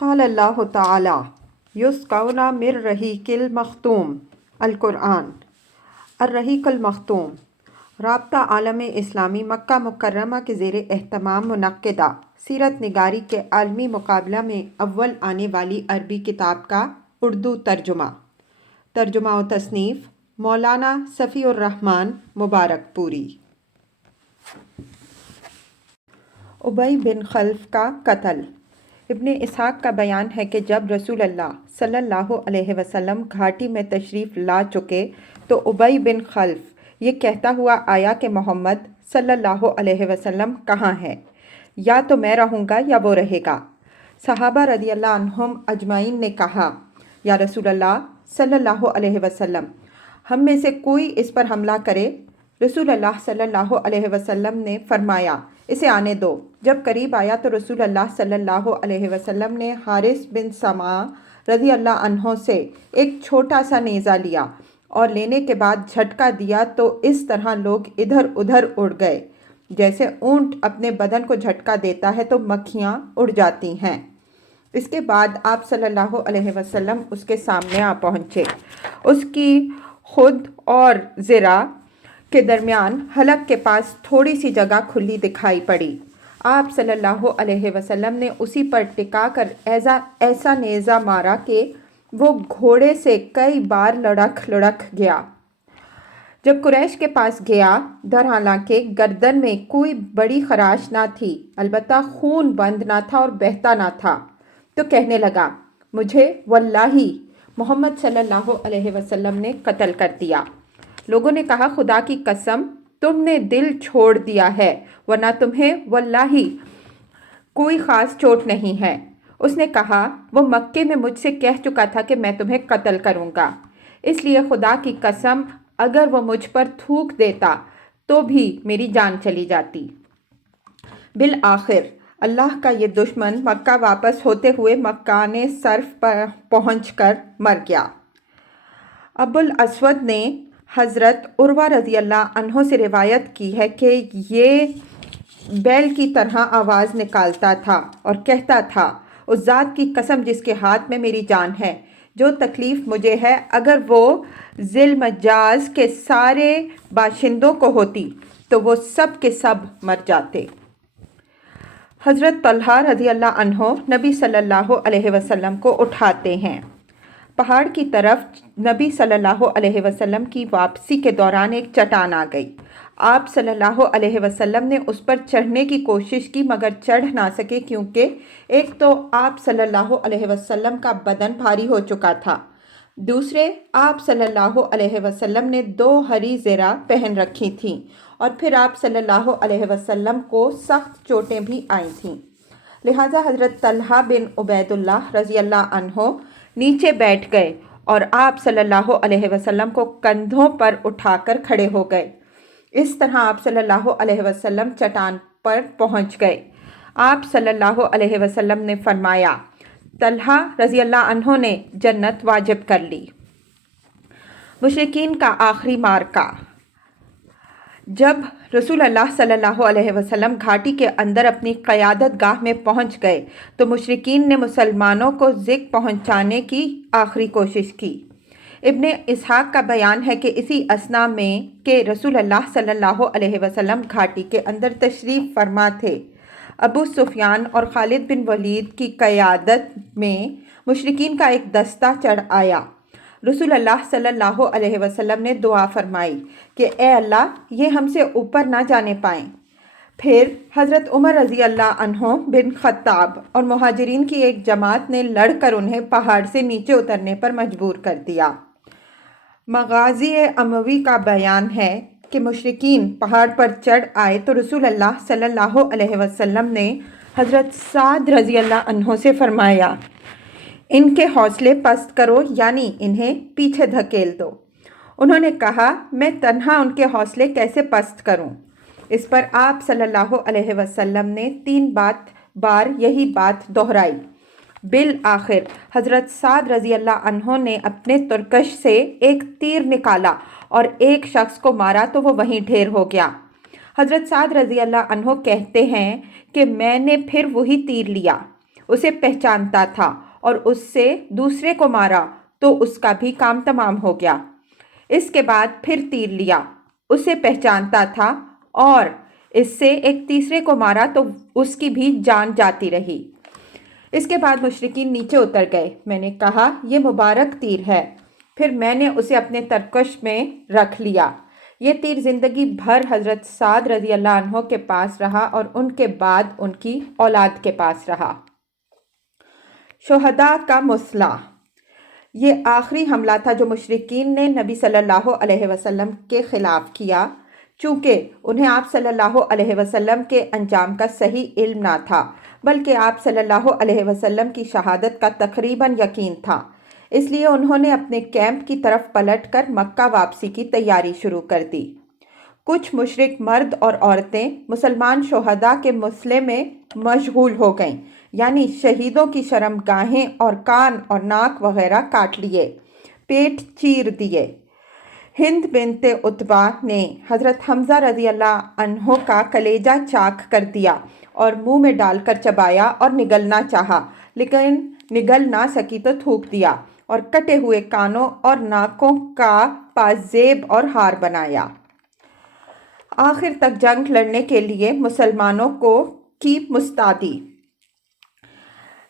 قال اللہ تعالی یسقون من رحیق المختوم القرآن الرحیق المختوم رابطہ عالم اسلامی مکہ مکرمہ کے زیر اہتمام منعقدہ سیرت نگاری کے عالمی مقابلہ میں اول آنے والی عربی کتاب کا اردو ترجمہ و تصنیف مولانا صفی الرحمن مبارک پوری۔ ابی بن خلف کا قتل۔ ابن اسحاق کا بیان ہے کہ جب رسول اللہ صلی اللہ علیہ وسلم گھاٹی میں تشریف لا چکے تو ابی بن خلف یہ کہتا ہوا آیا کہ محمد صلی اللہ علیہ وسلم کہاں ہے؟ یا تو میں رہوں گا یا وہ رہے گا۔ صحابہ رضی اللہ عنہم اجمعین نے کہا، یا رسول اللہ صلی اللہ علیہ وسلم، ہم میں سے کوئی اس پر حملہ کرے؟ رسول اللہ صلی اللہ علیہ وسلم نے فرمایا، اسے آنے دو۔ جب قریب آیا تو رسول اللہ صلی اللہ علیہ وسلم نے حارث بن سماع رضی اللہ عنہ سے ایک چھوٹا سا نیزہ لیا اور لینے کے بعد جھٹکا دیا تو اس طرح لوگ ادھر ادھر اڑ گئے جیسے اونٹ اپنے بدن کو جھٹکا دیتا ہے تو مکھیاں اڑ جاتی ہیں۔ اس کے بعد آپ صلی اللہ علیہ وسلم اس کے سامنے آ پہنچے۔ اس کی خود اور ذرا کے درمیان حلق کے پاس تھوڑی سی جگہ کھلی دکھائی پڑی۔ آپ صلی اللہ علیہ وسلم نے اسی پر ٹکا کر ایسا نیزہ مارا کہ وہ گھوڑے سے کئی بار لڑک گیا۔ جب قریش کے پاس گیا، در حالانکہ گردن میں کوئی بڑی خراش نہ تھی، البتہ خون بند نہ تھا اور بہتا نہ تھا، تو کہنے لگا، مجھے واللہ محمد صلی اللہ علیہ وسلم نے قتل کر دیا۔ لوگوں نے کہا، خدا کی قسم تم نے دل چھوڑ دیا ہے، ورنہ تمہیں واللہ کوئی خاص چوٹ نہیں ہے۔ اس نے کہا، وہ مکے میں مجھ سے کہہ چکا تھا کہ میں تمہیں قتل کروں گا، اس لیے خدا کی قسم اگر وہ مجھ پر تھوک دیتا تو بھی میری جان چلی جاتی۔ بالآخر اللہ کا یہ دشمن مکہ واپس ہوتے ہوئے مکان صرف پر پہنچ کر مر گیا۔ ابو الاسود نے حضرت عروہ رضی اللہ عنہ سے روایت کی ہے کہ یہ بیل کی طرح آواز نکالتا تھا اور کہتا تھا، اس ذات کی قسم جس کے ہاتھ میں میری جان ہے، جو تکلیف مجھے ہے اگر وہ ذی المجاز کے سارے باشندوں کو ہوتی تو وہ سب کے سب مر جاتے۔ حضرت طلحہ رضی اللہ عنہ نبی صلی اللہ علیہ وسلم کو اٹھاتے ہیں۔ پہاڑ کی طرف نبی صلی اللہ علیہ وسلم کی واپسی کے دوران ایک چٹان آ گئی۔ آپ صلی اللہ علیہ وسلم نے اس پر چڑھنے کی کوشش کی مگر چڑھ نہ سکے، کیونکہ ایک تو آپ صلی اللہ علیہ وسلم کا بدن بھاری ہو چکا تھا، دوسرے آپ صلی اللہ علیہ وسلم نے 2 ہری زرہ پہن رکھی تھیں، اور پھر آپ صلی اللہ علیہ وسلم کو سخت چوٹیں بھی آئی تھیں۔ لہٰذا حضرت طلحہ بن عبید اللہ رضی اللہ عنہ نیچے بیٹھ گئے اور آپ صلی اللہ علیہ وسلم کو کندھوں پر اٹھا کر کھڑے ہو گئے۔ اس طرح آپ صلی اللہ علیہ وسلم چٹان پر پہنچ گئے۔ آپ صلی اللہ علیہ وسلم نے فرمایا، طلحہ رضی اللہ عنہ نے جنت واجب کر لی۔ مشرکین کا آخری معرکہ۔ جب رسول اللہ صلی اللہ علیہ وسلم گھاٹی کے اندر اپنی قیادت گاہ میں پہنچ گئے تو مشرکین نے مسلمانوں کو ذکر پہنچانے کی آخری کوشش کی۔ ابن اسحاق کا بیان ہے کہ اسی اثنا میں کہ رسول اللہ صلی اللہ علیہ وسلم گھاٹی کے اندر تشریف فرما تھے، ابو سفیان اور خالد بن ولید کی قیادت میں مشرکین کا ایک دستہ چڑھ آیا۔ رسول اللہ صلی اللہ علیہ وسلم نے دعا فرمائی کہ اے اللہ یہ ہم سے اوپر نہ جانے پائیں۔ پھر حضرت عمر رضی اللہ عنہ بن خطاب اور مہاجرین کی ایک جماعت نے لڑ کر انہیں پہاڑ سے نیچے اترنے پر مجبور کر دیا۔ مغازی اموی کا بیان ہے کہ مشرکین پہاڑ پر چڑھ آئے تو رسول اللہ صلی اللہ علیہ وسلم نے حضرت سعد رضی اللہ عنہ سے فرمایا، ان کے حوصلے پست کرو، یعنی انہیں پیچھے دھکیل دو۔ انہوں نے کہا، میں تنہا ان کے حوصلے کیسے پست کروں؟ اس پر آپ صلی اللہ علیہ وسلم نے 3 بار یہی بات دہرائی۔ بالآخر حضرت سعد رضی اللہ عنہ نے اپنے ترکش سے ایک تیر نکالا اور ایک شخص کو مارا تو وہ وہیں ڈھیر ہو گیا۔ حضرت سعد رضی اللہ عنہ کہتے ہیں کہ میں نے پھر وہی تیر لیا، اسے پہچانتا تھا اور اس سے دوسرے کو مارا تو اس کا بھی کام تمام ہو گیا۔ اس کے بعد پھر تیر لیا، اسے پہچانتا تھا اور اس سے ایک تیسرے کو مارا تو اس کی بھی جان جاتی رہی۔ اس کے بعد مشرکین نیچے اتر گئے۔ میں نے کہا یہ مبارک تیر ہے، پھر میں نے اسے اپنے ترکش میں رکھ لیا۔ یہ تیر زندگی بھر حضرت سعد رضی اللہ عنہ کے پاس رہا اور ان کے بعد ان کی اولاد کے پاس رہا۔ شہداء کا مسئلہ، یہ آخری حملہ تھا جو مشرکین نے نبی صلی اللہ علیہ وسلم کے خلاف کیا، چونکہ انہیں آپ صلی اللہ علیہ وسلم کے انجام کا صحیح علم نہ تھا، بلکہ آپ صلی اللہ علیہ وسلم کی شہادت کا تقریباً یقین تھا۔ اس لیے انہوں نے اپنے کیمپ کی طرف پلٹ کر مکہ واپسی کی تیاری شروع کر دی۔ کچھ مشرک مرد اور عورتیں مسلمان شہداء کے مسئلے میں مشغول ہو گئیں، یعنی شہیدوں کی شرمگاہیں اور کان اور ناک وغیرہ کاٹ لیے، پیٹ چیر دیے۔ ہند بنت عتبہ نے حضرت حمزہ رضی اللہ عنہ کا کلیجہ چاک کر دیا اور منہ میں ڈال کر چبایا اور نگلنا چاہا، لیکن نگل نہ سکی تو تھوک دیا اور کٹے ہوئے کانوں اور ناکوں کا پازیب اور ہار بنایا۔ آخر تک جنگ لڑنے کے لیے مسلمانوں کی مستعدی۔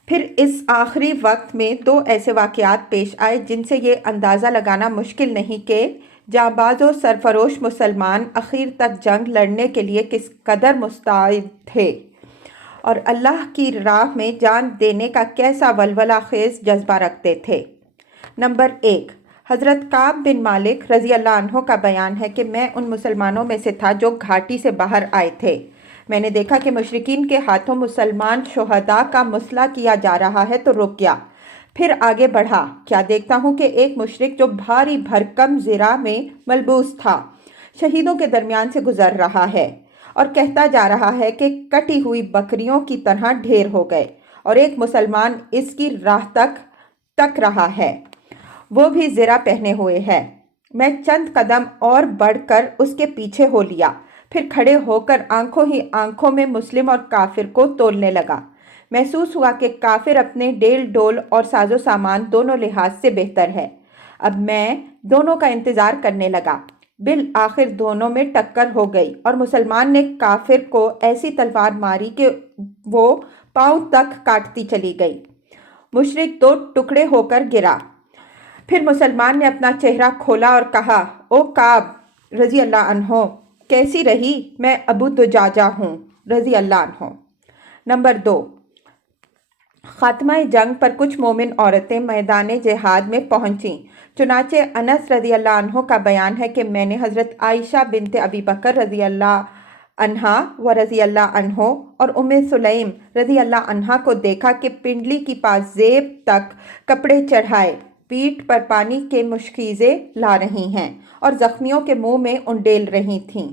پھر اس آخری وقت میں دو ایسے واقعات پیش آئے جن سے یہ اندازہ لگانا مشکل نہیں کہ جانباز و سرفروش مسلمان اخیر تک جنگ لڑنے کے لیے کس قدر مستعد تھے اور اللہ کی راہ میں جان دینے کا کیسا ولولہ خیز جذبہ رکھتے تھے۔ نمبر 1، حضرت کعب بن مالک رضی اللہ عنہ کا بیان ہے کہ میں ان مسلمانوں میں سے تھا جو گھاٹی سے باہر آئے تھے۔ میں نے دیکھا کہ مشرکین کے ہاتھوں مسلمان شہداء کا مسئلہ کیا جا رہا ہے تو رک گیا، پھر آگے بڑھا۔ کیا دیکھتا ہوں کہ ایک مشرک جو بھاری بھرکم زرہ میں ملبوس تھا شہیدوں کے درمیان سے گزر رہا ہے اور کہتا جا رہا ہے کہ کٹی ہوئی بکریوں کی طرح ڈھیر ہو گئے، اور ایک مسلمان اس کی راہ تک رہا ہے، وہ بھی زرہ پہنے ہوئے ہے۔ میں چند قدم اور بڑھ کر اس کے پیچھے ہو لیا، پھر کھڑے ہو کر آنکھوں ہی آنکھوں میں مسلم اور کافر کو تولنے لگا۔ محسوس ہوا کہ کافر اپنے ڈیل ڈول اور ساز و سامان دونوں لحاظ سے بہتر ہے۔ اب میں دونوں کا انتظار کرنے لگا۔ بالآخر دونوں میں ٹکر ہو گئی اور مسلمان نے کافر کو ایسی تلوار ماری کہ وہ پاؤں تک کاٹتی چلی گئی۔ مشرک دو ٹکڑے ہو کر گرا۔ پھر مسلمان نے اپنا چہرہ کھولا اور کہا، او کعب رضی اللہ عنہ، کیسی رہی؟ میں ابو دجاجہ ہوں رضی اللہ عنہ۔ نمبر 2، خاتمہ جنگ پر کچھ مومن عورتیں میدان جہاد میں پہنچیں۔ چنانچہ انس رضی اللہ عنہ کا بیان ہے کہ میں نے حضرت عائشہ بنت ابی بکر رضی اللہ عنہا و رضی اللہ عنہ اور ام سلیم رضی اللہ عنہا کو دیکھا کہ پنڈلی کی پازیب تک کپڑے چڑھائے پیٹھ پر پانی کے مشکیزیں لا رہی ہیں اور زخمیوں کے منہ میں انڈیل رہی تھیں۔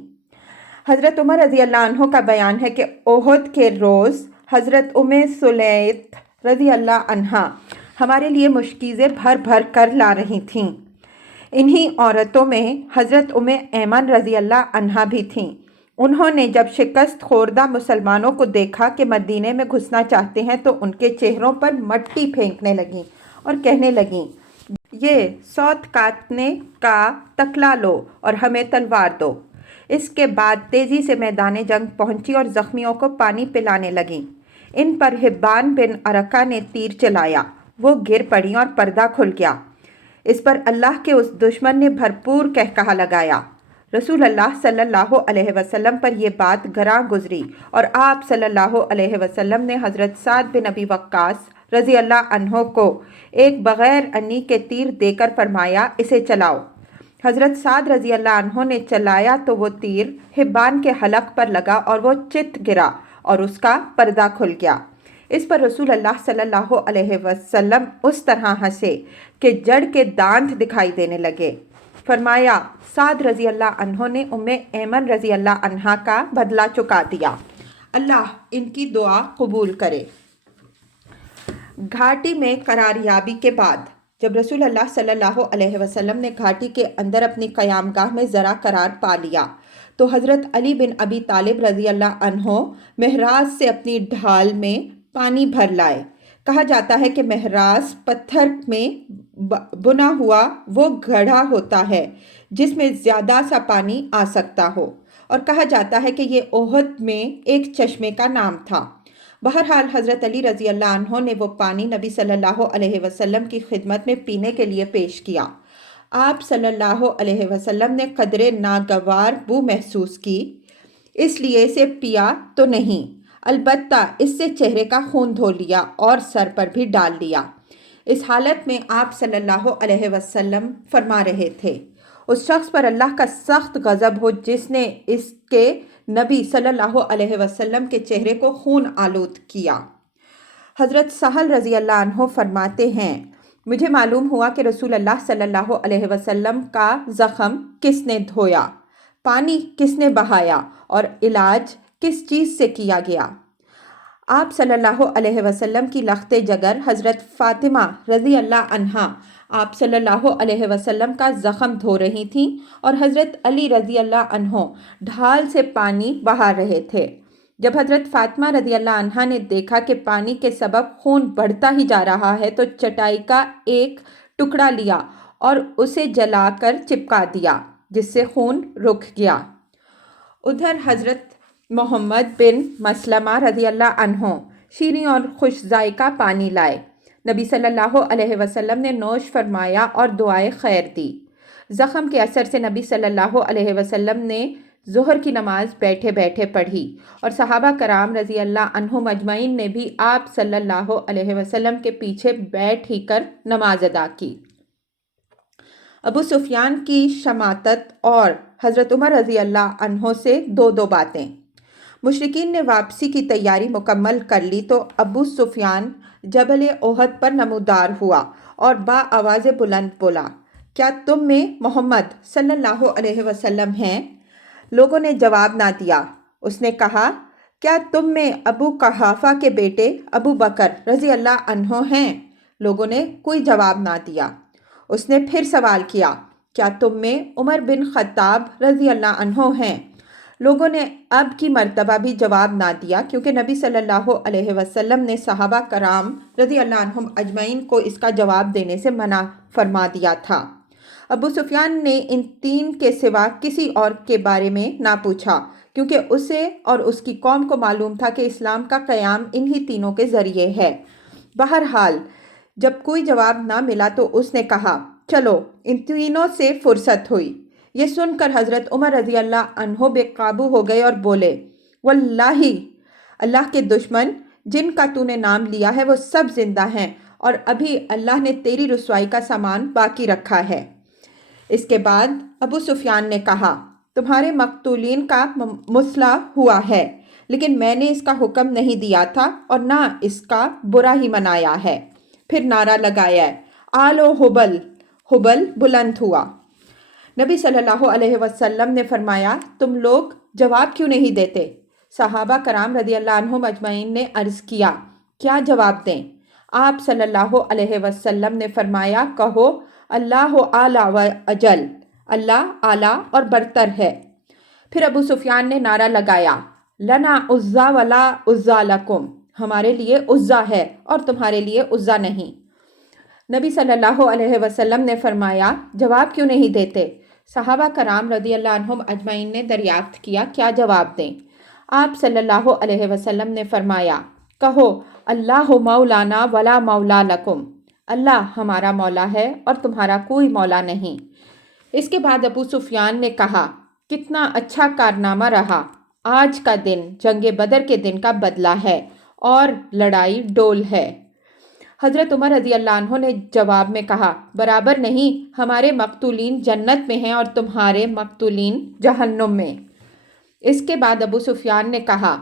حضرت عمر رضی اللہ عنہ کا بیان ہے کہ احد کے روز حضرت ام سلیت رضی اللہ عنہا ہمارے لیے مشکیزیں بھر بھر کر لا رہی تھیں۔ انہی عورتوں میں حضرت ام ایمن رضی اللہ عنہا بھی تھیں۔ انہوں نے جب شکست خوردہ مسلمانوں کو دیکھا کہ مدینے میں گھسنا چاہتے ہیں تو ان کے چہروں پر مٹی پھینکنے لگیں اور کہنے لگیں، یہ سوت کاٹنے کا تکلا لو اور ہمیں تلوار دو۔ اس کے بعد تیزی سے میدان جنگ پہنچی اور زخمیوں کو پانی پلانے لگیں۔ ان پر حبان بن ارقہ نے تیر چلایا، وہ گر پڑی اور پردہ کھل گیا۔ اس پر اللہ کے اس دشمن نے بھرپور قہقہا لگایا۔ رسول اللہ صلی اللہ علیہ وسلم پر یہ بات گراں گزری اور آپ صلی اللہ علیہ وسلم نے حضرت سعد بن ابی وقاص رضی اللہ عنہ کو ایک بغیر انی کے تیر دے کر فرمایا، اسے چلاؤ۔ حضرت سعد رضی اللہ عنہ نے چلایا تو وہ تیر حبان کے حلق پر لگا اور وہ چت گرا اور اس کا پردہ کھل گیا۔ اس پر رسول اللہ صلی اللہ علیہ وسلم اس طرح ہنسے کہ جڑ کے دانت دکھائی دینے لگے۔ فرمایا، سعد رضی اللہ عنہ نے ام ایمن رضی اللہ عنہا کا بدلہ چکا دیا، اللہ ان کی دعا قبول کرے۔ گھاٹی میں قراریابی کے بعد جب رسول اللہ صلی اللہ علیہ وسلم نے گھاٹی کے اندر اپنی قیام گاہ میں ذرا قرار پا لیا تو حضرت علی بن ابی طالب رضی اللہ عنہ محراث سے اپنی ڈھال میں پانی بھر لائے۔ کہا جاتا ہے کہ مہراز پتھر میں بنا ہوا وہ گڑھا ہوتا ہے جس میں زیادہ سا پانی آ سکتا ہو، اور کہا جاتا ہے کہ یہ احد میں ایک چشمے کا نام تھا۔ بہرحال حضرت علی رضی اللہ عنہ نے وہ پانی نبی صلی اللہ علیہ وسلم کی خدمت میں پینے کے لیے پیش کیا۔ آپ صلی اللہ علیہ وسلم نے قدرے ناگوار بو محسوس کی، اس لیے اسے پیا تو نہیں، البتہ اس سے چہرے کا خون دھو لیا اور سر پر بھی ڈال لیا۔ اس حالت میں آپ صلی اللہ علیہ وسلم فرما رہے تھے، اس شخص پر اللہ کا سخت غضب ہو جس نے اس کے نبی صلی اللہ علیہ وسلم کے چہرے کو خون آلود کیا۔ حضرت سہل رضی اللہ عنہ فرماتے ہیں، مجھے معلوم ہوا کہ رسول اللہ صلی اللہ علیہ وسلم کا زخم کس نے دھویا، پانی کس نے بہایا اور علاج کس چیز سے کیا گیا۔ آپ صلی اللہ علیہ وسلم کی لخت جگر حضرت فاطمہ رضی اللہ عنہا آپ صلی اللہ علیہ وسلم کا زخم دھو رہی تھیں اور حضرت علی رضی اللہ عنہ ڈھال سے پانی بہا رہے تھے۔ جب حضرت فاطمہ رضی اللہ عنہا نے دیکھا کہ پانی کے سبب خون بڑھتا ہی جا رہا ہے تو چٹائی کا ایک ٹکڑا لیا اور اسے جلا کر چپکا دیا، جس سے خون رک گیا۔ ادھر حضرت محمد بن مسلمہ رضی اللہ عنہ شیریں اور خوش ذائقہ پانی لائے، نبی صلی اللہ علیہ وسلم نے نوش فرمایا اور دعائے خیر دی۔ زخم کے اثر سے نبی صلی اللہ علیہ وسلم نے ظہر کی نماز بیٹھے بیٹھے پڑھی اور صحابہ کرام رضی اللہ عنہم اجمعین نے بھی آپ صلی اللہ علیہ وسلم کے پیچھے بیٹھ ہی کر نماز ادا کی۔ ابو سفیان کی شماتت اور حضرت عمر رضی اللہ عنہ سے دو باتیں۔ مشرکین نے واپسی کی تیاری مکمل کر لی تو ابو سفیان جبل احد پر نمودار ہوا اور با آواز بلند بولا، کیا تم میں محمد صلی اللہ علیہ وسلم ہیں؟ لوگوں نے جواب نہ دیا۔ اس نے کہا، کیا تم میں ابو قحافہ کے بیٹے ابو بکر رضی اللہ عنہ ہیں؟ لوگوں نے کوئی جواب نہ دیا۔ اس نے پھر سوال کیا، کیا تم میں عمر بن خطاب رضی اللہ عنہ ہیں؟ لوگوں نے اب کی مرتبہ بھی جواب نہ دیا، کیونکہ نبی صلی اللہ علیہ وسلم نے صحابہ کرام رضی اللہ عنہم اجمعین کو اس کا جواب دینے سے منع فرما دیا تھا۔ ابو سفیان نے ان تین کے سوا کسی اور کے بارے میں نہ پوچھا، کیونکہ اسے اور اس کی قوم کو معلوم تھا کہ اسلام کا قیام انہی تینوں کے ذریعے ہے۔ بہرحال جب کوئی جواب نہ ملا تو اس نے کہا، چلو ان تینوں سے فرصت ہوئی۔ یہ سن کر حضرت عمر رضی اللہ عنہ بے قابو ہو گئے اور بولے، واللہ اللہ کے دشمن جن کا تو نے نام لیا ہے وہ سب زندہ ہیں اور ابھی اللہ نے تیری رسوائی کا سامان باقی رکھا ہے۔ اس کے بعد ابو سفیان نے کہا، تمہارے مقتولین کا مصلح ہوا ہے، لیکن میں نے اس کا حکم نہیں دیا تھا اور نہ اس کا برا ہی منایا ہے۔ پھر نعرہ لگایا، آلو حبل، حبل بلند ہوا۔ نبی صلی اللہ علیہ وسلم نے فرمایا، تم لوگ جواب کیوں نہیں دیتے؟ صحابہ کرام رضی اللہ عنہم اجمعین نے عرض کیا، کیا جواب دیں؟ آپ صلی اللہ علیہ وسلم نے فرمایا، کہو اللہ اعلیٰ و اجل، اللہ اعلیٰ اور برتر ہے۔ پھر ابو سفیان نے نعرہ لگایا، لنا عزا ولا عزا لکم، ہمارے لیے عزا ہے اور تمہارے لیے عزا نہیں۔ نبی صلی اللہ علیہ وسلم نے فرمایا، جواب کیوں نہیں دیتے؟ صحابہ کرام رضی اللہ عنہم اجمعین نے دریافت کیا، کیا جواب دیں؟ آپ صلی اللہ علیہ وسلم نے فرمایا، کہو اللہ مولانا ولا مولا لکم، اللہ ہمارا مولا ہے اور تمہارا کوئی مولا نہیں۔ اس کے بعد ابو سفیان نے کہا، کتنا اچھا کارنامہ رہا، آج کا دن جنگ بدر کے دن کا بدلہ ہے اور لڑائی ڈول ہے۔ حضرت عمر رضی اللہ عنہ نے جواب میں کہا، برابر نہیں، ہمارے مقتولین جنت میں ہیں اور تمہارے مقتولین جہنم میں۔ اس کے بعد ابو سفیان نے کہا،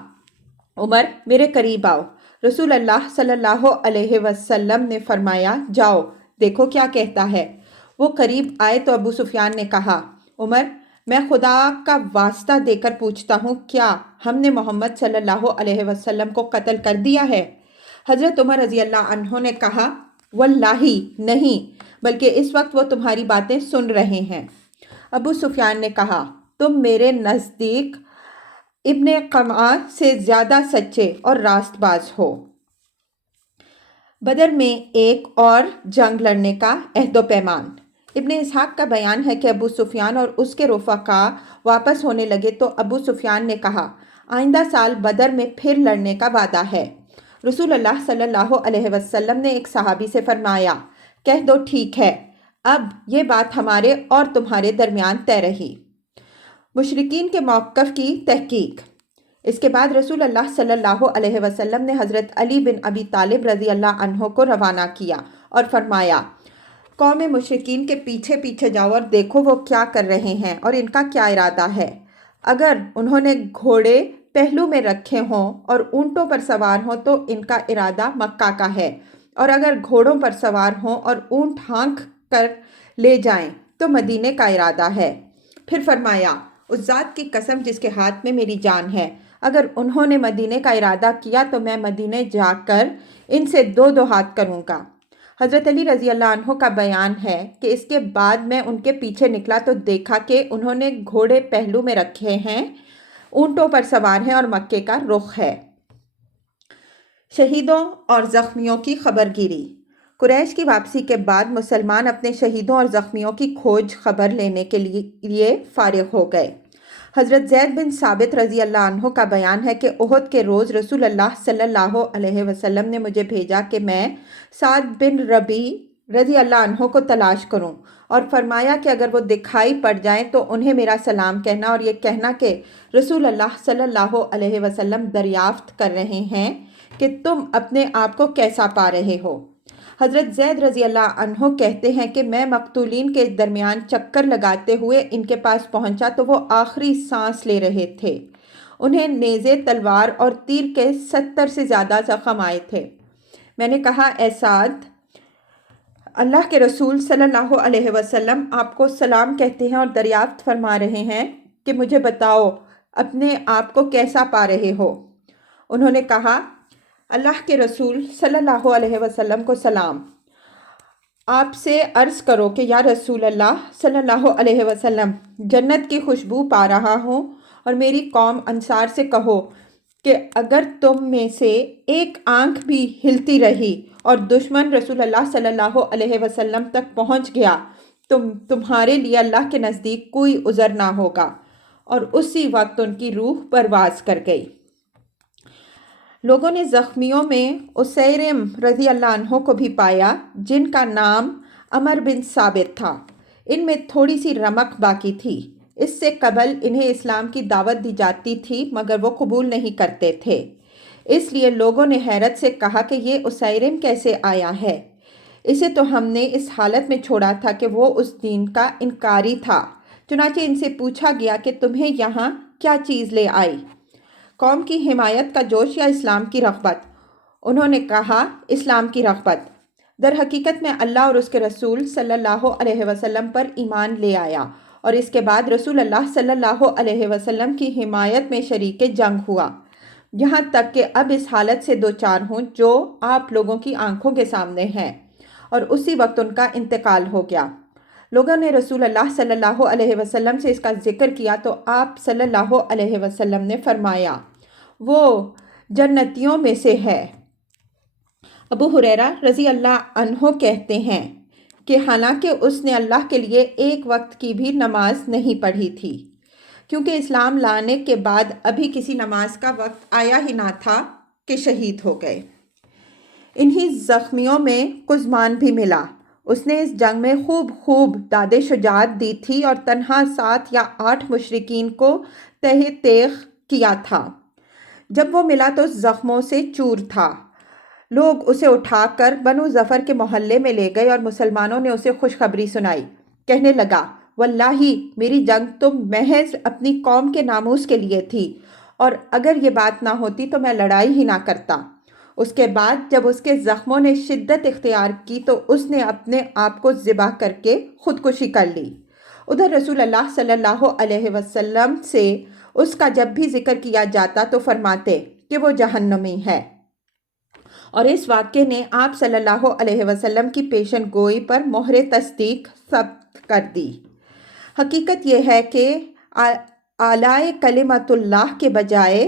عمر میرے قریب آؤ۔ رسول اللہ صلی اللہ علیہ وسلم نے فرمایا، جاؤ دیکھو کیا کہتا ہے۔ وہ قریب آئے تو ابو سفیان نے کہا، عمر میں خدا کا واسطہ دے کر پوچھتا ہوں، کیا ہم نے محمد صلی اللہ علیہ وسلم کو قتل کر دیا ہے؟ حضرت عمر رضی اللہ عنہ نے کہا، واللہ نہیں، بلکہ اس وقت وہ تمہاری باتیں سن رہے ہیں۔ ابو سفیان نے کہا، تم میرے نزدیک ابن قمعہ سے زیادہ سچے اور راست باز ہو۔ بدر میں ایک اور جنگ لڑنے کا عہد و پیمان۔ ابن اسحاق کا بیان ہے کہ ابو سفیان اور اس کے رفقا واپس ہونے لگے تو ابو سفیان نے کہا، آئندہ سال بدر میں پھر لڑنے کا وعدہ ہے۔ رسول اللہ صلی اللہ علیہ وسلم نے ایک صحابی سے فرمایا، کہہ دو ٹھیک ہے، اب یہ بات ہمارے اور تمہارے درمیان طے رہی۔ مشرکین کے موقف کی تحقیق۔ اس کے بعد رسول اللہ صلی اللہ علیہ وسلم نے حضرت علی بن ابی طالب رضی اللہ عنہ کو روانہ کیا اور فرمایا، قوم مشرکین کے پیچھے پیچھے جاؤ اور دیکھو وہ کیا کر رہے ہیں اور ان کا کیا ارادہ ہے۔ اگر انہوں نے گھوڑے پہلو میں رکھے ہوں اور اونٹوں پر سوار ہوں تو ان کا ارادہ مکہ کا ہے، اور اگر گھوڑوں پر سوار ہوں اور اونٹ ہانک کر لے جائیں تو مدینے کا ارادہ ہے۔ پھر فرمایا، اس ذات کی قسم جس کے ہاتھ میں میری جان ہے، اگر انہوں نے مدینے کا ارادہ کیا تو میں مدینے جا کر ان سے دو دو ہاتھ کروں گا۔ حضرت علی رضی اللہ عنہ کا بیان ہے کہ اس کے بعد میں ان کے پیچھے نکلا تو دیکھا کہ انہوں نے گھوڑے پہلو میں رکھے ہیں، اونٹوں پر سوار ہیں اور مکے کا رخ ہے۔ شہیدوں اور زخمیوں کی خبر گیری۔ قریش کی واپسی کے بعد مسلمان اپنے شہیدوں اور زخمیوں کی کھوج خبر لینے کے لیے فارغ ہو گئے۔ حضرت زید بن ثابت رضی اللہ عنہ کا بیان ہے کہ احد کے روز رسول اللہ صلی اللہ علیہ وسلم نے مجھے بھیجا کہ میں سعد بن ربی رضی اللہ عنہ کو تلاش کروں، اور فرمایا کہ اگر وہ دکھائی پڑ جائیں تو انہیں میرا سلام کہنا اور یہ کہنا کہ رسول اللہ صلی اللہ علیہ وسلم دریافت کر رہے ہیں کہ تم اپنے آپ کو کیسا پا رہے ہو۔ حضرت زید رضی اللہ عنہ کہتے ہیں کہ میں مقتولین کے درمیان چکر لگاتے ہوئے ان کے پاس پہنچا تو وہ آخری سانس لے رہے تھے۔ انہیں نیزے، تلوار اور تیر کے 70 سے زیادہ زخم آئے تھے۔ میں نے کہا، اے سعد، اللہ کے رسول صلی اللہ علیہ وسلم آپ کو سلام کہتے ہیں اور دریافت فرما رہے ہیں کہ مجھے بتاؤ اپنے آپ کو کیسا پا رہے ہو۔ انہوں نے کہا، اللہ کے رسول صلی اللہ علیہ وسلم کو سلام، آپ سے عرض کرو کہ یا رسول اللہ صلی اللہ علیہ وسلم، جنت کی خوشبو پا رہا ہوں، اور میری قوم انصار سے کہو کہ اگر تم میں سے ایک آنکھ بھی ہلتی رہی اور دشمن رسول اللہ صلی اللہ علیہ وسلم تک پہنچ گیا تو تمہارے لیے اللہ کے نزدیک کوئی عذر نہ ہوگا۔ اور اسی وقت ان کی روح پرواز کر گئی۔ لوگوں نے زخمیوں میں اسیرم رضی اللہ عنہ کو بھی پایا، جن کا نام عمر بن ثابت تھا۔ ان میں تھوڑی سی رمق باقی تھی۔ اس سے قبل انہیں اسلام کی دعوت دی جاتی تھی مگر وہ قبول نہیں کرتے تھے، اس لیے لوگوں نے حیرت سے کہا کہ یہ اسیرم کیسے آیا ہے؟ اسے تو ہم نے اس حالت میں چھوڑا تھا کہ وہ اس دین کا انکاری تھا۔ چنانچہ ان سے پوچھا گیا کہ تمہیں یہاں کیا چیز لے آئی؟ قوم کی حمایت کا جوش یا اسلام کی رغبت؟ انہوں نے کہا، اسلام کی رغبت۔ در حقیقت میں اللہ اور اس کے رسول صلی اللہ علیہ وسلم پر ایمان لے آیا اور اس کے بعد رسول اللہ صلی اللہ علیہ وسلم کی حمایت میں شریک جنگ ہوا، یہاں تک کہ اب اس حالت سے دوچار ہوں جو آپ لوگوں کی آنکھوں کے سامنے ہے، اور اسی وقت ان کا انتقال ہو گیا۔ لوگوں نے رسول اللہ صلی اللہ علیہ وسلم سے اس کا ذکر کیا تو آپ صلی اللہ علیہ وسلم نے فرمایا، وہ جنتیوں میں سے ہے۔ ابو ہریرہ رضی اللہ عنہ کہتے ہیں کہ حالانکہ اس نے اللہ کے لیے ایک وقت کی بھی نماز نہیں پڑھی تھی، کیونکہ اسلام لانے کے بعد ابھی کسی نماز کا وقت آیا ہی نہ تھا کہ شہید ہو گئے۔ انہی زخمیوں میں قزمان بھی ملا۔ اس نے اس جنگ میں خوب داد شجاعت دی تھی اور تنہا 7 یا 8 مشرکین کو تہہ تیغ کیا تھا۔ جب وہ ملا تو زخموں سے چور تھا۔ لوگ اسے اٹھا کر بنو ظفر کے محلے میں لے گئے اور مسلمانوں نے اسے خوشخبری سنائی۔ کہنے لگا، واللہ میری جنگ تو محض اپنی قوم کے ناموس کے لیے تھی، اور اگر یہ بات نہ ہوتی تو میں لڑائی ہی نہ کرتا۔ اس کے بعد جب اس کے زخموں نے شدت اختیار کی تو اس نے اپنے آپ کو ذبح کر کے خودکشی کر لی۔ ادھر رسول اللہ صلی اللہ علیہ وسلم سے اس کا جب بھی ذکر کیا جاتا تو فرماتے کہ وہ جہنمی ہے، اور اس واقعے نے آپ صلی اللہ علیہ وسلم کی پیشن گوئی پر مہر تصدیق ثبت کر دی۔ حقیقت یہ ہے کہ اعلاء کلمت اللہ کے بجائے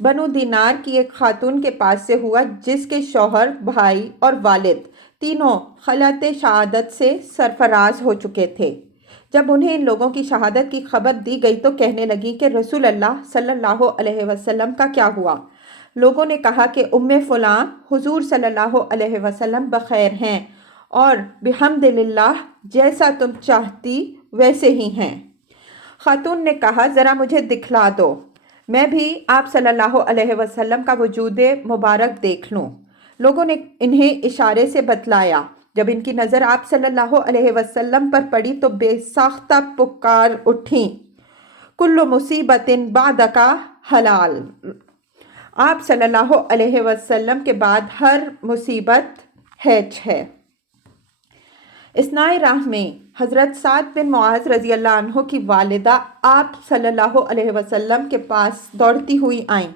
بنو دینار کی ایک خاتون کے پاس سے ہوا جس کے شوہر، بھائی اور والد تینوں خلعت شہادت سے سرفراز ہو چکے تھے۔ جب انہیں ان لوگوں کی شہادت کی خبر دی گئی تو کہنے لگیں کہ رسول اللہ صلی اللہ علیہ وسلم کا کیا ہوا؟ لوگوں نے کہا کہ فلاں حضور صلی اللہ علیہ وسلم بخیر ہیں اور بحمد للہ جیسا تم چاہتی ویسے ہی ہیں۔ خاتون نے کہا ذرا مجھے دکھلا دو، میں بھی آپ صلی اللہ علیہ وسلم کا وجود مبارک دیکھ لوں۔ لوگوں نے انہیں اشارے سے بتلایا۔ جب ان کی نظر آپ صلی اللہ علیہ وسلم پر پڑی تو بے ساختہ پکار اٹھیں، کل مصیبت بعدک حلال، آپ صلی اللہ علیہ وسلم کے بعد ہر مصیبت ہیچ ہے۔ اثنائے راہ میں حضرت سعد بن معاذ رضی اللہ عنہ کی والدہ آپ صلی اللہ علیہ وسلم کے پاس دوڑتی ہوئی آئیں۔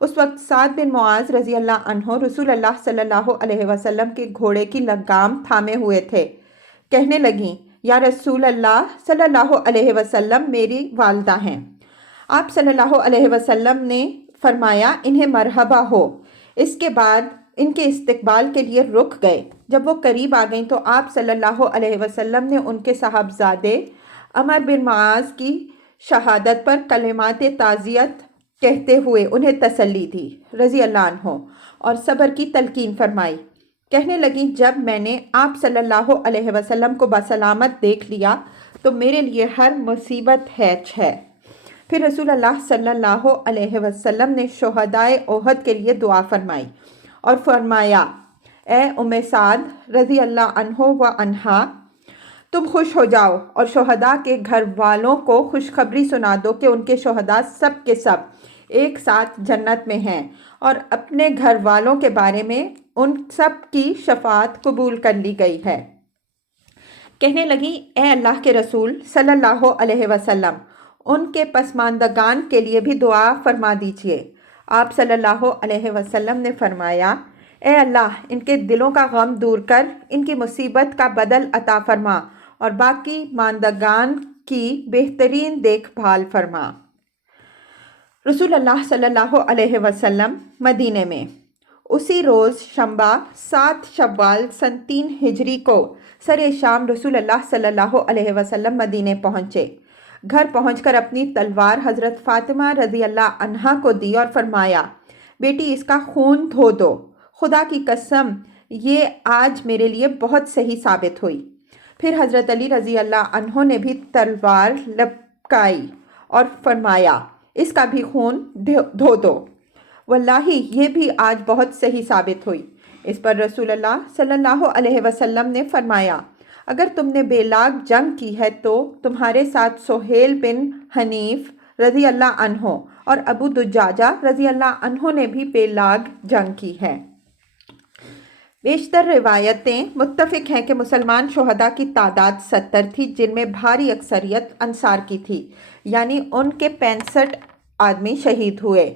اس وقت سعد بن معاذ رضی اللہ عنہ رسول اللہ صلی اللہ علیہ وسلم کے گھوڑے کی لگام تھامے ہوئے تھے۔ کہنے لگیں یا رسول اللہ صلی اللہ علیہ وسلم میری والدہ ہیں۔ آپ صلی اللہ علیہ وسلم نے فرمایا انہیں مرحبا ہو۔ اس کے بعد ان کے استقبال کے لیے رک گئے۔ جب وہ قریب آ گئیں تو آپ صلی اللہ علیہ وسلم نے ان کے صاحبزادے عمر بن معاذ کی شہادت پر کلمات تعزیت کہتے ہوئے انہیں تسلی دی رضی اللہ عنہ اور صبر کی تلقین فرمائی۔ کہنے لگیں جب میں نے آپ صلی اللہ علیہ وسلم کو بسلامت دیکھ لیا تو میرے لیے ہر مصیبت ہیچ ہے۔ پھر رسول اللہ صلی اللہ علیہ وسلم نے شہدائے احد کے لیے دعا فرمائی اور فرمایا اے ام سعد رضی اللہ عنہ و عنہا، تم خوش ہو جاؤ اور شہداء کے گھر والوں کو خوشخبری سنا دو کہ ان کے شہداء سب کے سب ایک ساتھ جنت میں ہیں اور اپنے گھر والوں کے بارے میں ان سب کی شفاعت قبول کر لی گئی ہے۔ کہنے لگی اے اللہ کے رسول صلی اللہ علیہ وسلم، ان کے پسماندگان کے لیے بھی دعا فرما دیجئے۔ آپ صلی اللہ علیہ وسلم نے فرمایا اے اللہ ان کے دلوں کا غم دور کر ان کی مصیبت کا بدل عطا فرما اور باقی ماندگان کی بہترین دیکھ بھال فرما۔ رسول اللہ صلی اللہ علیہ وسلم مدینے میں اسی روز شنبہ 7 شوال سن 3 ہجری کو سر شام رسول اللہ صلی اللہ علیہ وسلم مدینے پہنچے۔ گھر پہنچ کر اپنی تلوار حضرت فاطمہ رضی اللہ عنہا کو دی اور فرمایا بیٹی اس کا خون دھو دو، خدا کی قسم یہ آج میرے لیے بہت صحیح ثابت ہوئی۔ پھر حضرت علی رضی اللہ عنہ نے بھی تلوار لپکائی اور فرمایا اس کا بھی خون دھو دو، واللہ یہ بھی آج بہت صحیح ثابت ہوئی۔ اس پر رسول اللہ صلی اللہ علیہ وسلم نے فرمایا اگر تم نے بے لاگ جنگ کی ہے تو تمہارے ساتھ سہیل بن حنیف رضی اللہ عنہ اور ابو دجاجہ رضی اللہ عنہ نے بھی بے لاگ جنگ کی ہے۔ بیشتر روایتیں متفق ہیں کہ مسلمان شہداء کی تعداد 70 تھی جن میں بھاری اکثریت انصار کی تھی، یعنی ان کے 65 آدمی شہید ہوئے،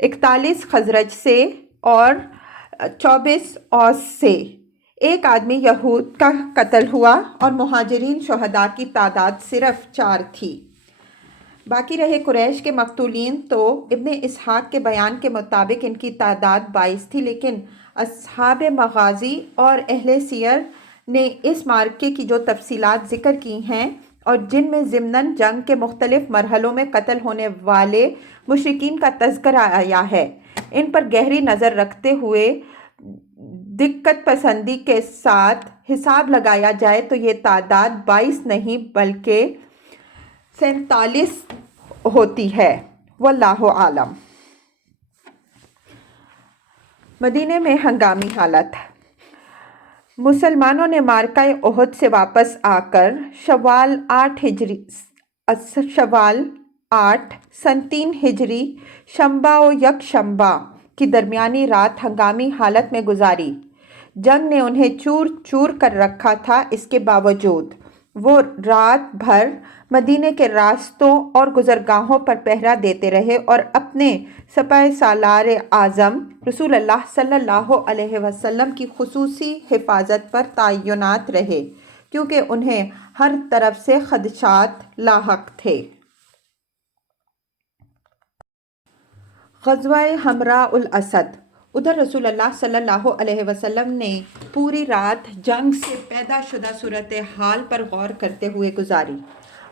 41 خزرج سے اور 24 اوس سے، ایک آدمی یہود کا قتل ہوا اور مہاجرین شہداء کی تعداد صرف 4 تھی۔ باقی رہے قریش کے مقتولین تو ابن اسحاق کے بیان کے مطابق ان کی تعداد 22 تھی، لیکن اصحاب مغازی اور اہل سیر نے اس معرکے کی جو تفصیلات ذکر کی ہیں اور جن میں ضمناً جنگ کے مختلف مرحلوں میں قتل ہونے والے مشرکین کا تذکرہ آیا ہے، ان پر گہری نظر رکھتے ہوئے دقت پسندی کے ساتھ حساب لگایا جائے تو یہ تعداد 22 نہیں بلکہ 47 ہوتی ہے، واللہ عالم۔ مدینے میں ہنگامی حالت۔ مسلمانوں نے معرکہ احد سے واپس آ کر شوال 8 سن 3 ہجری شنبہ و یکشنبہ کی درمیانی رات ہنگامی حالت میں گزاری۔ جنگ نے انہیں چور چور کر رکھا تھا، اس کے باوجود وہ رات بھر مدینے کے راستوں اور گزرگاہوں پر پہرا دیتے رہے اور اپنے سپہ سالار اعظم رسول اللہ صلی اللہ علیہ وسلم کی خصوصی حفاظت پر تعینات رہے، کیونکہ انہیں ہر طرف سے خدشات لاحق تھے۔ غزوہ ہمراء الاسد۔ ادھر رسول اللہ صلی اللہ علیہ وسلم نے پوری رات جنگ سے پیدا شدہ صورتحال پر غور کرتے ہوئے گزاری۔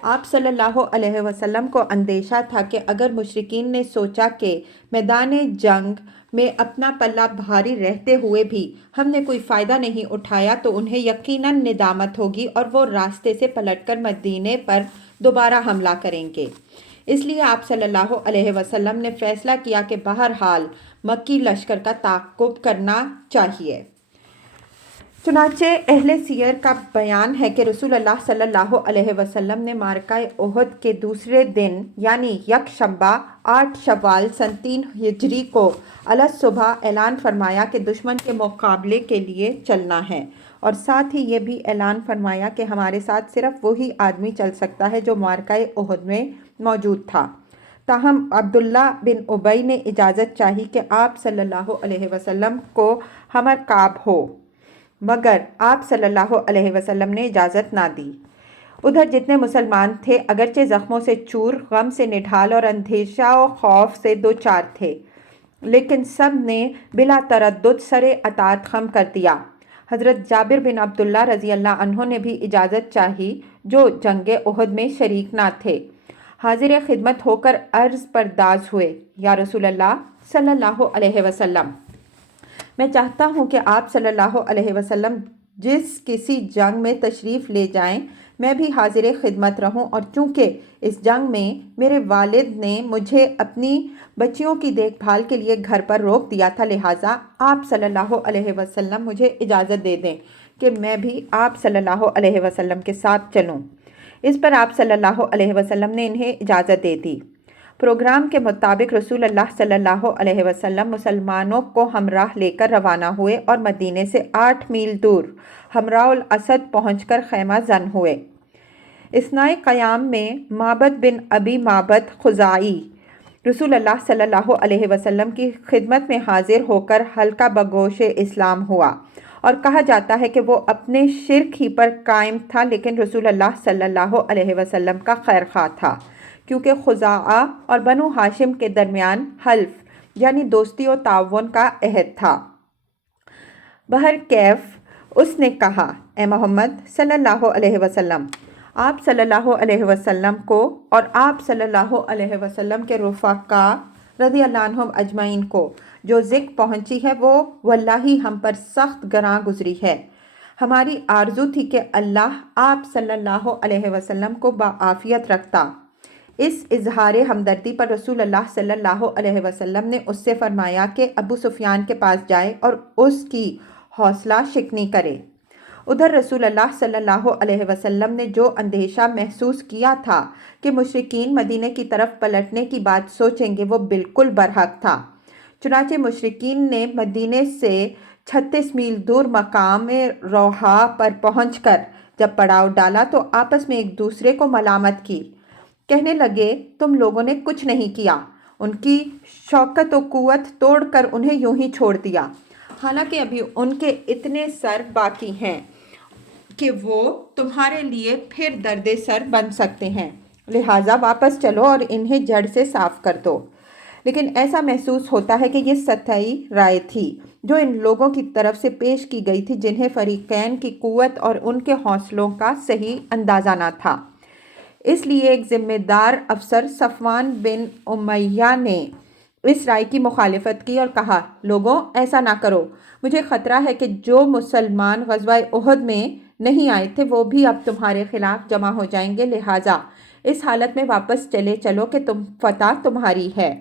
آپ صلی اللہ علیہ وسلم کو اندیشہ تھا کہ اگر مشرکین نے سوچا کہ میدان جنگ میں اپنا پلہ بھاری رہتے ہوئے بھی ہم نے کوئی فائدہ نہیں اٹھایا تو انہیں یقیناً ندامت ہوگی اور وہ راستے سے پلٹ کر مدینے پر دوبارہ حملہ کریں گے۔ اس لیے آپ صلی اللہ علیہ وسلم نے فیصلہ کیا کہ بہرحال مکی لشکر کا تعاقب کرنا چاہیے۔ چنانچہ اہل سیر کا بیان ہے کہ رسول اللہ صلی اللہ علیہ وسلم نے معرکہ احد کے دوسرے دن یعنی یکشنبہ 8 شوال سن 3 ہجری کو الصبح اعلان فرمایا کہ دشمن کے مقابلے کے لیے چلنا ہے، اور ساتھ ہی یہ بھی اعلان فرمایا کہ ہمارے ساتھ صرف وہی آدمی چل سکتا ہے جو معرکہ احد میں موجود تھا۔ تاہم عبداللہ بن ابی نے اجازت چاہی کہ آپ صلی اللہ علیہ وسلم کو ہمرکاب ہو، مگر آپ صلی اللہ علیہ وسلم نے اجازت نہ دی۔ ادھر جتنے مسلمان تھے اگرچہ زخموں سے چور، غم سے نڈھال اور اندیشہ و خوف سے دوچار تھے، لیکن سب نے بلا تردد سر اطاعت خم کر دیا۔ حضرت جابر بن عبداللہ رضی اللہ عنہ نے بھی اجازت چاہی جو جنگ احد میں شریک نہ تھے۔ حاضر خدمت ہو کر عرض پرداز ہوئے، یا رسول اللہ صلی اللہ علیہ وسلم، میں چاہتا ہوں کہ آپ صلی اللہ علیہ وسلم جس کسی جنگ میں تشریف لے جائیں میں بھی حاضر خدمت رہوں، اور چونکہ اس جنگ میں میرے والد نے مجھے اپنی بچیوں کی دیکھ بھال کے لیے گھر پر روک دیا تھا، لہٰذا آپ صلی اللہ علیہ وسلم مجھے اجازت دے دیں کہ میں بھی آپ صلی اللہ علیہ وسلم کے ساتھ چلوں۔ اس پر آپ صلی اللہ علیہ وسلم نے انہیں اجازت دے دی۔ پروگرام کے مطابق رسول اللہ صلی اللہ علیہ وسلم مسلمانوں کو ہمراہ لے کر روانہ ہوئے اور مدینے سے 8 میل دور ہمراء الاسد پہنچ کر خیمہ زن ہوئے۔ اثناء قیام میں معبد بن ابی معبد خزاعی رسول اللہ صلی اللہ علیہ وسلم کی خدمت میں حاضر ہو کر حلقہ بگوش اسلام ہوا، اور کہا جاتا ہے کہ وہ اپنے شرک ہی پر قائم تھا لیکن رسول اللہ صلی اللہ علیہ وسلم کا خیر خواہ تھا، کیونکہ خزاعہ اور بنو ہاشم کے درمیان حلف یعنی دوستی و تعاون کا عہد تھا۔ بہرکیف اس نے کہا، اے محمد صلی اللہ علیہ وسلم، آپ صلی اللہ علیہ وسلم کو اور آپ صلی اللہ علیہ وسلم کے رفقاء رضی اللہ عنہم اجمعین کو جو ذک پہنچی ہے وہ واللہ ہم پر سخت گراں گزری ہے۔ ہماری آرزو تھی کہ اللہ آپ صلی اللہ علیہ وسلم کو بعافیت رکھتا۔ اس اظہار ہمدردی پر رسول اللہ صلی اللہ علیہ وسلم نے اس سے فرمایا کہ ابو سفیان کے پاس جائے اور اس کی حوصلہ شکنی کرے۔ ادھر رسول اللہ صلی اللہ علیہ وسلم نے جو اندیشہ محسوس کیا تھا کہ مشرکین مدینے کی طرف پلٹنے کی بات سوچیں گے وہ بالکل برحق تھا۔ چنانچہ مشرکین نے مدینے سے 36 میل دور مقام روحا پر پہنچ کر جب پڑاؤ ڈالا تو آپس میں ایک دوسرے کو ملامت کی، کہنے لگے تم لوگوں نے کچھ نہیں کیا، ان کی شوکت و قوت توڑ کر انہیں یوں ہی چھوڑ دیا، حالانکہ ابھی ان کے اتنے سر باقی ہیں کہ وہ تمہارے لیے پھر درد سر بن سکتے ہیں، لہٰذا واپس چلو اور انہیں جڑ سے صاف کر دو۔ لیکن ایسا محسوس ہوتا ہے کہ یہ سطحی رائے تھی جو ان لوگوں کی طرف سے پیش کی گئی تھی جنہیں فریقین کی قوت اور ان کے حوصلوں کا صحیح اندازہ نہ تھا۔ اس لیے ایک ذمہ دار افسر صفوان بن امیہ نے اس رائے کی مخالفت کی اور کہا، لوگوں ایسا نہ کرو، مجھے خطرہ ہے کہ جو مسلمان غزوہ احد میں نہیں آئے تھے وہ بھی اب تمہارے خلاف جمع ہو جائیں گے، لہٰذا اس حالت میں واپس چلے چلو کہ فتح تمہاری ہے،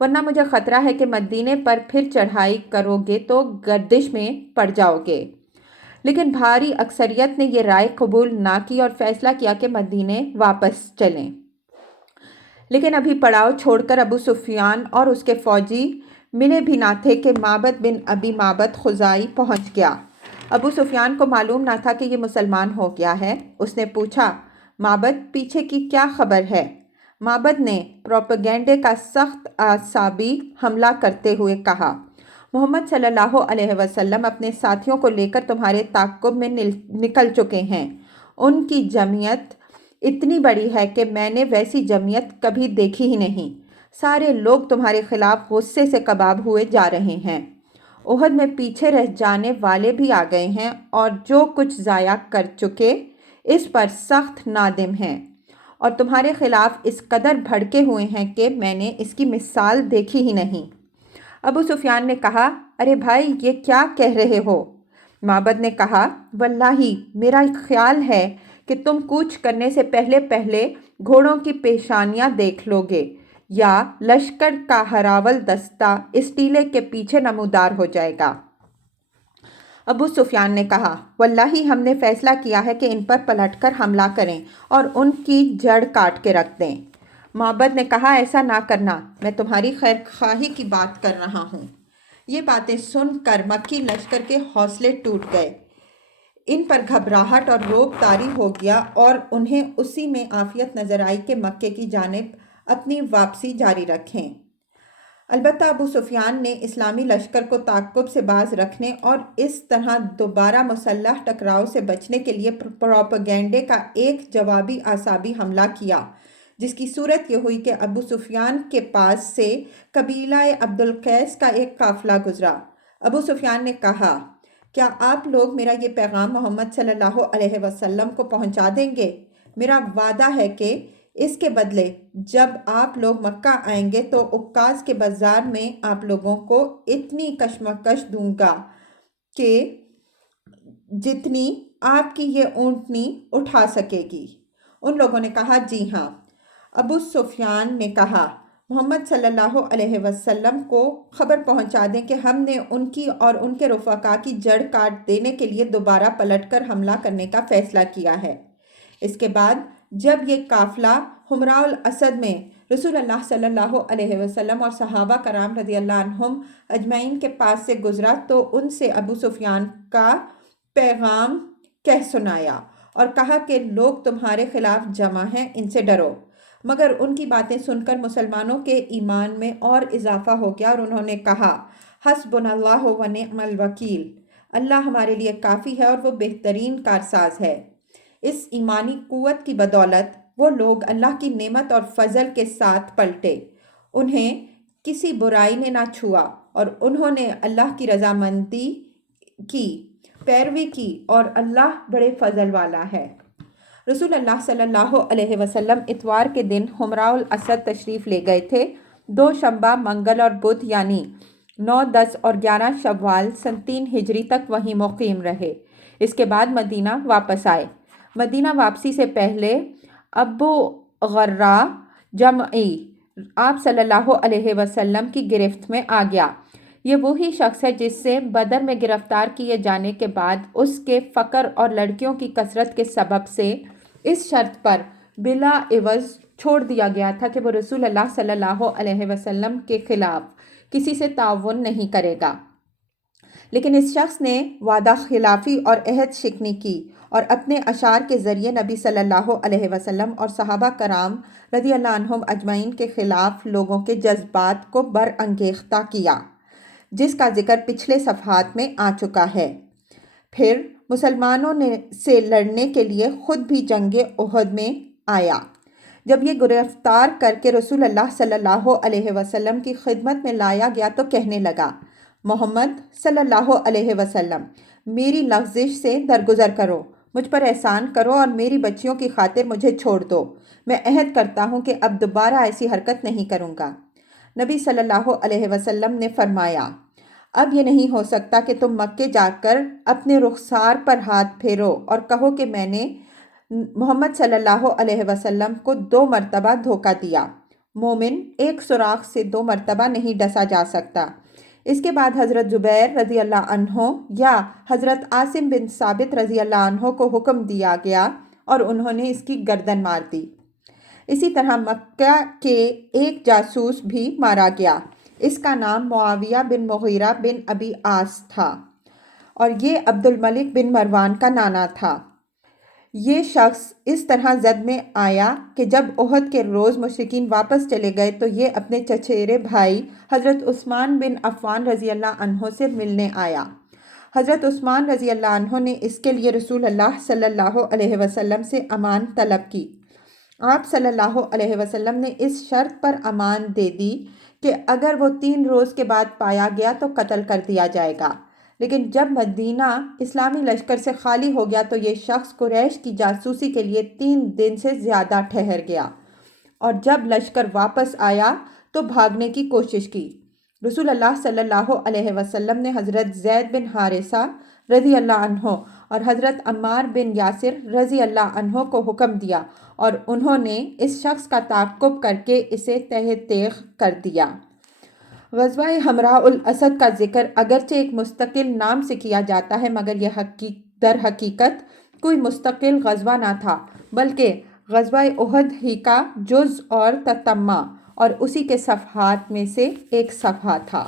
ورنہ مجھے خطرہ ہے کہ مدینے پر پھر چڑھائی کرو گے تو گردش میں پڑ جاؤ گے۔ لیکن بھاری اکثریت نے یہ رائے قبول نہ کی اور فیصلہ کیا کہ مدینے واپس چلیں۔ لیکن ابھی پڑاؤ چھوڑ کر ابو سفیان اور اس کے فوجی ملے بھی نہ تھے کہ معبد بن ابی معبد خزاعی پہنچ گیا۔ ابو سفیان کو معلوم نہ تھا کہ یہ مسلمان ہو گیا ہے۔ اس نے پوچھا، معبد پیچھے کی کیا خبر ہے؟ معبد نے پروپیگنڈے کا سخت اعصابی حملہ کرتے ہوئے کہا، محمد صلی اللہ علیہ وسلم اپنے ساتھیوں کو لے کر تمہارے تعاقب میں نکل چکے ہیں۔ ان کی جمعیت اتنی بڑی ہے کہ میں نے ویسی جمعیت کبھی دیکھی ہی نہیں۔ سارے لوگ تمہارے خلاف غصے سے کباب ہوئے جا رہے ہیں۔ احد میں پیچھے رہ جانے والے بھی آ گئے ہیں اور جو کچھ ضائع کر چکے اس پر سخت نادم ہیں، اور تمہارے خلاف اس قدر بھڑکے ہوئے ہیں کہ میں نے اس کی مثال دیکھی ہی نہیں۔ ابو سفیان نے کہا، ارے بھائی یہ کیا کہہ رہے ہو؟ معبد نے کہا، واللہ میرا خیال ہے کہ تم کوچ کرنے سے پہلے پہلے گھوڑوں کی پیشانیاں دیکھ لو گے، یا لشکر کا ہراول دستہ اس ٹیلے کے پیچھے نمودار ہو جائے گا۔ ابو سفیان نے کہا، واللہ ہم نے فیصلہ کیا ہے کہ ان پر پلٹ کر حملہ کریں اور ان کی جڑ کاٹ کے رکھ دیں۔ معبد نے کہا، ایسا نہ کرنا، میں تمہاری خیر خواہی کی بات کر رہا ہوں۔ یہ باتیں سن کر مکی لشکر کے حوصلے ٹوٹ گئے، ان پر گھبراہٹ اور روب طاری ہو گیا اور انہیں اسی میں عافیت نظر آئی کہ مکے کی جانب اپنی واپسی جاری رکھیں۔ البتہ ابو سفیان نے اسلامی لشکر کو تعاقب سے باز رکھنے اور اس طرح دوبارہ مسلح ٹکراؤ سے بچنے کے لیے پروپیگنڈے کا ایک جوابی اعصابی حملہ کیا، جس کی صورت یہ ہوئی کہ ابو سفیان کے پاس سے قبیلہ عبد القیس کا ایک قافلہ گزرا۔ ابو سفیان نے کہا، کیا آپ لوگ میرا یہ پیغام محمد صلی اللہ علیہ وسلم کو پہنچا دیں گے؟ میرا وعدہ ہے کہ اس کے بدلے جب آپ لوگ مکہ آئیں گے تو عکاظ کے بازار میں آپ لوگوں کو اتنی کشمکش دوں گا کہ جتنی آپ کی یہ اونٹنی اٹھا سکے گی۔ ان لوگوں نے کہا، جی ہاں۔ ابو سفیان نے کہا، محمد صلی اللہ علیہ وسلم کو خبر پہنچا دیں کہ ہم نے ان کی اور ان کے رفقا کی جڑ کاٹ دینے کے لیے دوبارہ پلٹ کر حملہ کرنے کا فیصلہ کیا ہے۔ اس کے بعد جب یہ قافلہ حمراء الاسد میں رسول اللہ صلی اللہ علیہ وسلم اور صحابہ کرام رضی اللہ عنہم اجمعین کے پاس سے گزرا تو ان سے ابو سفیان کا پیغام کہہ سنایا اور کہا کہ لوگ تمہارے خلاف جمع ہیں، ان سے ڈرو۔ مگر ان کی باتیں سن کر مسلمانوں کے ایمان میں اور اضافہ ہو گیا اور انہوں نے کہا، حسبنا اللہ و نعم الوکیل، اللہ ہمارے لیے کافی ہے اور وہ بہترین کارساز ہے۔ اس ایمانی قوت کی بدولت وہ لوگ اللہ کی نعمت اور فضل کے ساتھ پلٹے، انہیں کسی برائی نے نہ چھوا اور انہوں نے اللہ کی رضامندی کی پیروی کی، اور اللہ بڑے فضل والا ہے۔ رسول اللہ صلی اللہ علیہ وسلم اتوار کے دن حمراء الاسد تشریف لے گئے تھے۔ دوشنبہ، منگل اور بدھ یعنی 9، 10 اور 11 شوال سن 3 ہجری تک وہیں مقیم رہے۔ اس کے بعد مدینہ واپس آئے۔ مدینہ واپسی سے پہلے ابو غرہ جمعی آپ صلی اللہ علیہ وسلم کی گرفت میں آ گیا۔ یہ وہی شخص ہے جس سے بدر میں گرفتار کیے جانے کے بعد اس کے فقر اور لڑکیوں کی کثرت کے سبب سے اس شرط پر بلا عوض چھوڑ دیا گیا تھا کہ وہ رسول اللہ صلی اللہ علیہ وسلم کے خلاف کسی سے تعاون نہیں کرے گا، لیکن اس شخص نے وعدہ خلافی اور عہد شکنی کی اور اپنے اشعار کے ذریعے نبی صلی اللہ علیہ وسلم اور صحابہ کرام رضی اللہ عنہم اجمعین کے خلاف لوگوں کے جذبات کو برانگیختہ کیا، جس کا ذکر پچھلے صفحات میں آ چکا ہے۔ پھر مسلمانوں سے لڑنے کے لیے خود بھی جنگ احد میں آیا۔ جب یہ گرفتار کر کے رسول اللہ صلی اللہ علیہ وسلم کی خدمت میں لایا گیا تو کہنے لگا، محمد صلی اللہ علیہ وسلم، میری لغزش سے درگزر کرو، مجھ پر احسان کرو اور میری بچیوں کی خاطر مجھے چھوڑ دو۔ میں عہد کرتا ہوں کہ اب دوبارہ ایسی حرکت نہیں کروں گا۔ نبی صلی اللہ علیہ وسلم نے فرمایا، اب یہ نہیں ہو سکتا کہ تم مکے جا کر اپنے رخسار پر ہاتھ پھیرو اور کہو کہ میں نے محمد صلی اللہ علیہ وسلم کو 2 مرتبہ دھوکہ دیا۔ مومن ایک سوراخ سے 2 مرتبہ نہیں ڈسا جا سکتا۔ اس کے بعد حضرت زبیر رضی اللہ عنہ یا حضرت عاصم بن ثابت رضی اللہ عنہ کو حکم دیا گیا اور انہوں نے اس کی گردن مار دی۔ اسی طرح مکہ کے ایک جاسوس بھی مارا گیا، اس کا نام معاویہ بن مغیرہ بن ابی عاص تھا اور یہ عبد الملک بن مروان کا نانا تھا۔ یہ شخص اس طرح زد میں آیا کہ جب احد کے روز مشرکین واپس چلے گئے تو یہ اپنے چچیرے بھائی حضرت عثمان بن عفان رضی اللہ عنہ سے ملنے آیا۔ حضرت عثمان رضی اللہ عنہ نے اس کے لیے رسول اللہ صلی اللہ علیہ وسلم سے امان طلب کی۔ آپ صلی اللہ علیہ وسلم نے اس شرط پر امان دے دی کہ اگر وہ 3 روز کے بعد پایا گیا تو قتل کر دیا جائے گا، لیکن جب مدینہ اسلامی لشکر سے خالی ہو گیا تو یہ شخص قریش کی جاسوسی کے لیے 3 دن سے زیادہ ٹھہر گیا، اور جب لشکر واپس آیا تو بھاگنے کی کوشش کی۔ رسول اللہ صلی اللہ علیہ وسلم نے حضرت زید بن حارثہ رضی اللہ عنہ اور حضرت عمار بن یاسر رضی اللہ عنہ کو حکم دیا، اور انہوں نے اس شخص کا تعاقب کر کے اسے تہہ تیغ کر دیا۔ غزوہ حمراء الاسد کا ذکر اگرچہ ایک مستقل نام سے کیا جاتا ہے، مگر یہ در حقیقت کوئی مستقل غزوہ نہ تھا، بلکہ غزوہ احد ہی کا جز اور تتمہ اور اسی کے صفحات میں سے ایک صفحہ تھا۔